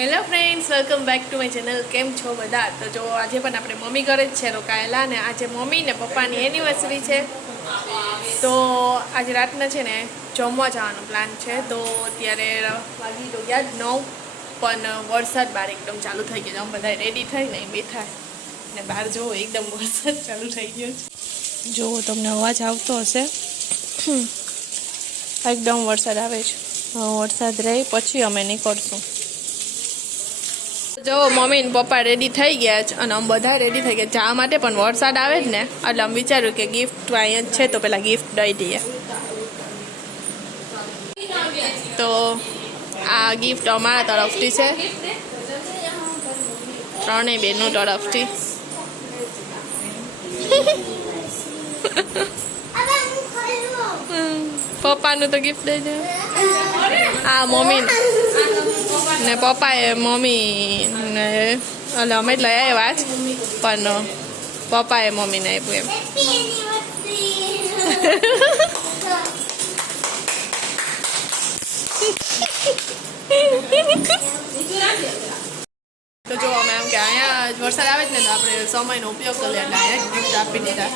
Hello friends, welcome back to my channel. કેમ છો બધા? તો જો આજે પણ આપણે મમ્મી ઘરે જ છે રોકાયેલા, ને આજે મમ્મી ને પપ્પાની એનિવર્સરી છે. તો આજે રાતના છે ને જમવા જવાનો પ્લાન છે. તો અત્યારે વાગી તો ગયા જ 9, પણ વરસાદ બહાર એકદમ ચાલુ થઈ ગયો. અમે બધા રેડી થઈને બેઠા ને બહાર જોવો એકદમ વરસાદ ચાલુ થઈ ગયો છે. જોવો તમને અવાજ આવતો હશે, એકદમ વરસાદ આવે છે. વરસાદ રહે પછી અમે નીકળશું. જો મમ્મી ને પપ્પા રેડી થઈ ગયા છે અને અમે બધા રેડી થઈ ગયા જવા માટે, પણ વરસાદ આવે જ ને એટલે અમે વિચાર્યું કે ગિફ્ટ અહીંયા છે તો પેલા ગિફ્ટ દઈ દઈએ. તો આ ગિફ્ટ અમારા તરફથી છે, ત્રણેય બહેનો તરફથી. પપ્પાનું તો ગિફ્ટ દઈ દે. આ મમ્મી ને પપ્પાએ મમ્મી ને એટલે અમે જ લઈ આવ્યા જ, પણ પપ્પાએ મમ્મીને આપ્યું એમ. તો જો અમે એમ કે અહીંયા વરસાદ આવે જ ને તો આપણે સમયનો ઉપયોગ કરીએ એટલે અહીંયા ગિફ્ટ આપી દીધા.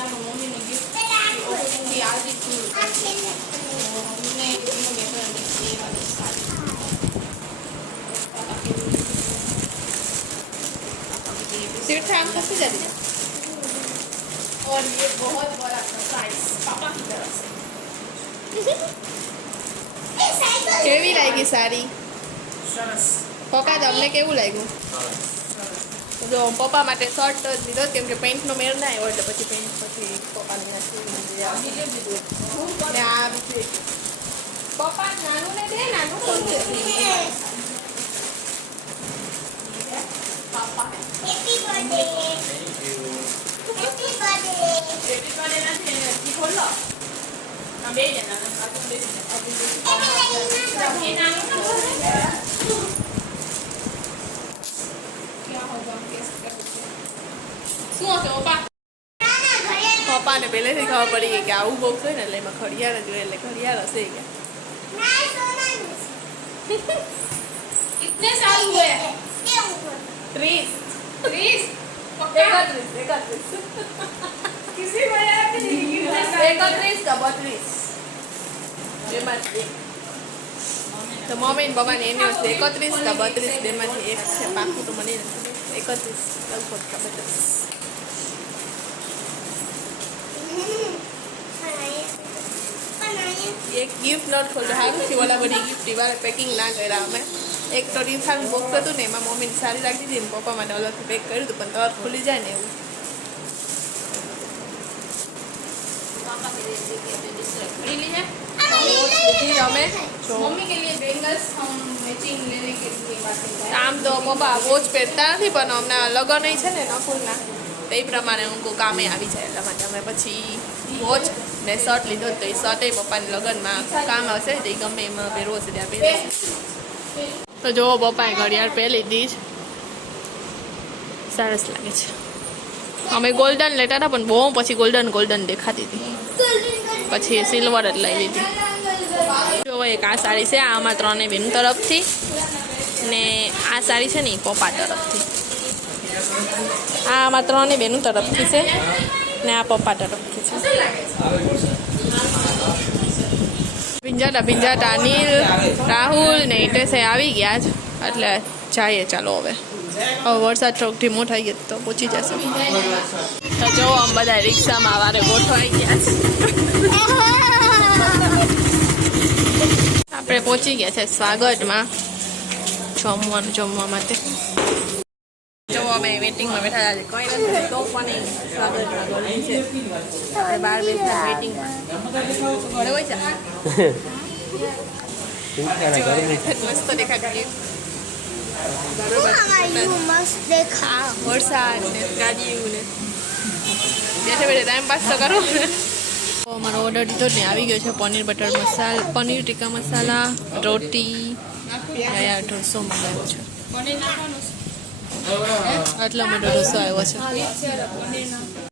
सीट कैसे जा रही है? और ये बहुत बड़ा सरप्राइज पापा की तरफ से. केवी लागी सारी? सरस. पप्पा તમને કેવું લાગ્યું? જો પપ્પા માટે શર્ટ જ લીધો કેમ કે પેન્ટ નો મેળ ના આવ્યો એટલે પછી પેન્ટ પછી પપ્પાને ને આ પપ્પા નાનું ને દે, નાનું કોણ છે? પાપા happy birthday. Happy birthday. Happy birthday ના છે કી ખોલો આ બે જણા આ તો બે જણા એ નાનું ના બોલ क्या होगा कैसे कर सकते શું હશે પપ્પા? પપ્પાને પહેલેથી ખબર પડી ગઈ કે આવું બોક્સ હોય ને એટલે એમાં ઘડિયાળ જોઈએ, એટલે ઘડિયાળ હશે કે कितने साल हुए? 30 30 31 किसी भैया के नहीं 31 का 32 बेમાંથી તો મમ્મી ને પપ્પાની એનિવર્સરી 31 का 32 બેમાંથી એક છે. પાકું તો મને 31 લગભગ का 32. एक गिफ्ट नॉट खोल हारू थी वाला बड़ी गिफ्ट वाला पैकिंग ना કર્યા અમે. એક તો રીફાનું બોક્સ હતું ને એમાં મમ્મીને સારી લાગતી હતી ને પપ્પા માટે અલગથી પેક કર્યું હતું, પણ તરત ખુલી જાય ને એવું. मम्मी के लिए बेंगल्स हम मैचिंग लेने के लिए बात कर. આમ તો પપ્પા વોચ પહેરતા નથી, પણ અમને લગન છે ને નકુલના તે પ્રમાણે હું કામે આવી જાય એટલા માટે અમે પછી વોચ ને શર્ટ લીધો. તો એ શર્ટ એ પપ્પાને લગનમાં કામ આવશે, તો એ ગમે એમાં પહેરવો છે ત્યાં પહેરે. તો જો પપ્પાએ ઘડિયાળ પહેરી લીધી જ, સરસ લાગે છે. અમે ગોલ્ડન લેતા હતા પણ બહુ પછી ગોલ્ડન દેખાતી હતી, પછી સિલ્વર જ લઈ લીધી. જો એક આ સાડી છે, આમાં ત્રણેય બેન તરફથી, ને આ સાડી છે ને પપ્પા તરફથી. આમાં ત્રણેય બેન તરફથી છે ને આ પપ્પા તરફથી છે. ભીંજાતા અનિલ, રાહુલ ને ઇટેશે આવી ગયા જ, એટલે જઈએ ચાલો હવે વરસાદ થોડોક ધીમો થઈ ગયો તો પહોંચી જશે. તો જો આમ બધા રિક્ષામાં વારે ગોઠવાઈ ગયા છે. આપણે પહોંચી ગયા છે સ્વાગતમાં જમવા માટે. જો અમે વેટિંગમાં બેઠા છે, કંઈ નથી તો પણ સ્વાગતમાં ગયું છે. આપણે બહાર બેઠા વેટિંગમાં ઘરે હોય છે. મસ્ત દેખાય વરસાદ ને ગાડીઓ ને બેઠે ટાઈમ પાસ તો કરો ને. અમારો ઓર્ડર દીધો ને આવી ગયો છે પનીર બટર મસાલા, પનીર ટીકા મસાલા, રોટી, ઢોસો મંગાવ્યો છે. આટલો મોટો ઢોસો આવ્યો છે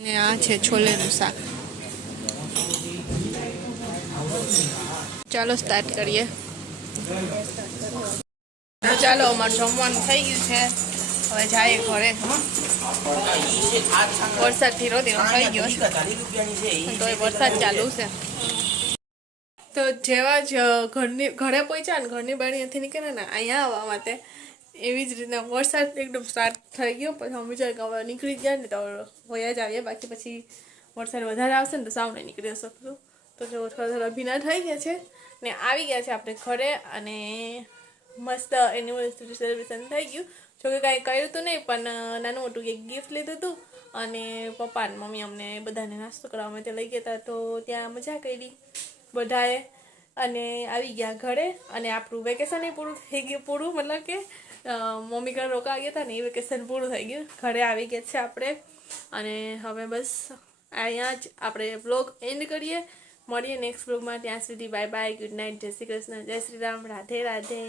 ને આ છે છોલેનું શાક. ચાલો સ્ટાર્ટ કરીએ. તો ચાલો અમારું જમવાનું થઈ ગયું છે, હવે જાય ઘરે. વરસાદથી રોતી થઈ ગયો છે, તો વરસાદ ચાલુ છે. તો જેવા જ ઘરે પહોંચ્યા ને, ઘરની બારીથી નીકળે ને અહીંયા આવવા માટે, એવી જ રીતના વરસાદ એકદમ સ્ટાર્ટ થઈ ગયો. પછી અમે વિચાર કે હવે નીકળી ગયા ને તો હોયા જ આવીએ, બાકી પછી વરસાદ વધારે આવશે ને તો સાવ નહીં નીકળી શકતું. તો જો થોડા થોડા ભીના થઈ ગયા છે ને આવી ગયા છે આપણે ઘરે. અને મસ્ત એનિવર્સરી સેલિબ્રેશન થઈ ગયું. જોકે કાંઈ કર્યું હતું નહીં, પણ નાનું મોટું એક ગિફ્ટ લીધું હતું. અને પપ્પા ને મમ્મી અમને બધાને નાસ્તો કરવા માટે લઈ ગયા હતા, તો ત્યાં મજા કરી બધાએ. અને આવી ગયા ઘરે, અને આપણું વેકેશન એ પૂરું થઈ ગયું. પૂરું મતલબ કે મમ્મી ઘરે રોકા ગયા હતા ને એ વેકેશન પૂરું થઈ ગયું. ઘરે આવી ગયા છે આપણે. અને હવે બસ અહીંયા જ આપણે બ્લોગ એન્ડ કરીએ. મળીએ નેક્સ્ટ બ્લોગમાં. ત્યાં સુધી બાય બાય, ગુડ નાઇટ, જય શ્રી કૃષ્ણ, જય શ્રી રામ, રાધે રાધે.